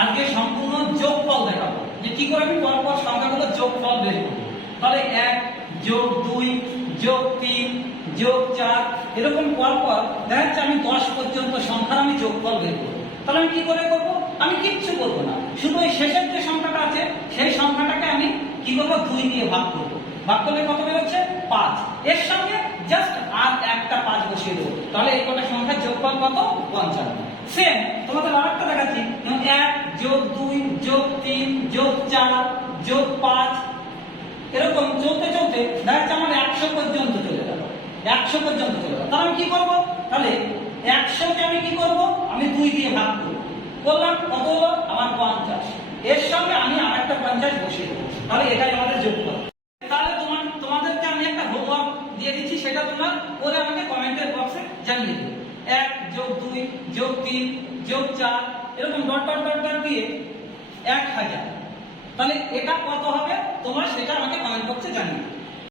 আজকে সম্পূর্ণ যোগফল দেখাবো যে কি করে আমি পরপর সংখ্যাগুলো যোগফল বের করব। তাহলে 1 যোগ 2 যোগ 3 যোগ 4 এরকম পরপর দেখা যাচ্ছে আমি 10 পর্যন্ত সংখ্যার আমি যোগফল বের করব। তাহলে আমি কি করে করব? আমি কিচ্ছু করব না, শুধু এই শেষের যে সংখ্যাটা আছে সেই সংখ্যাটাকে আমি কি করব? 2 দিয়ে ভাগ করব। ভাগ করলে কত বেরোচ্ছে? 5। এর সঙ্গে জাস্ট আর একটা 5 বসিয়ে দেবো, তাহলে এই কটা সংখ্যার যোগফল কত? 55। সেম তোমাদের আরেকটা দেখাচ্ছি, 1 যোগ 2 যোগ 3 যোগ 4 যোগ 5 এরকম চলতে চলতে দেখা যাচ্ছে আমার 100 পর্যন্ত চলে গেল। 100 পর্যন্ত চলে গেল, তাহলে আমি কি করব? তাহলে 100 কে আমি কি করব? আমি 2 দিয়ে ভাগ করব। করলাম, কত হলো? আমার 50। এর সঙ্গে আমি আরেকটা 50 বসিয়ে দেবো, তাহলে এটাই আমাদের যোগফল। তাহলে তোমাদেরকে আমি একটা হোমওয়ার্ক দিয়ে দিচ্ছি, সেটা তোমরা করে আমাকে কমেন্টের বক্সে জানিয়ে দিও। 1 যোগ 2 যোগ 3 যোগ 4 এরকম ডট ডট ডট ডট দিয়ে 1000। তাহলে এটা কত হবে তোমরা সেটা আমাকে কমেন্ট বক্সে জানিয়ে দিও।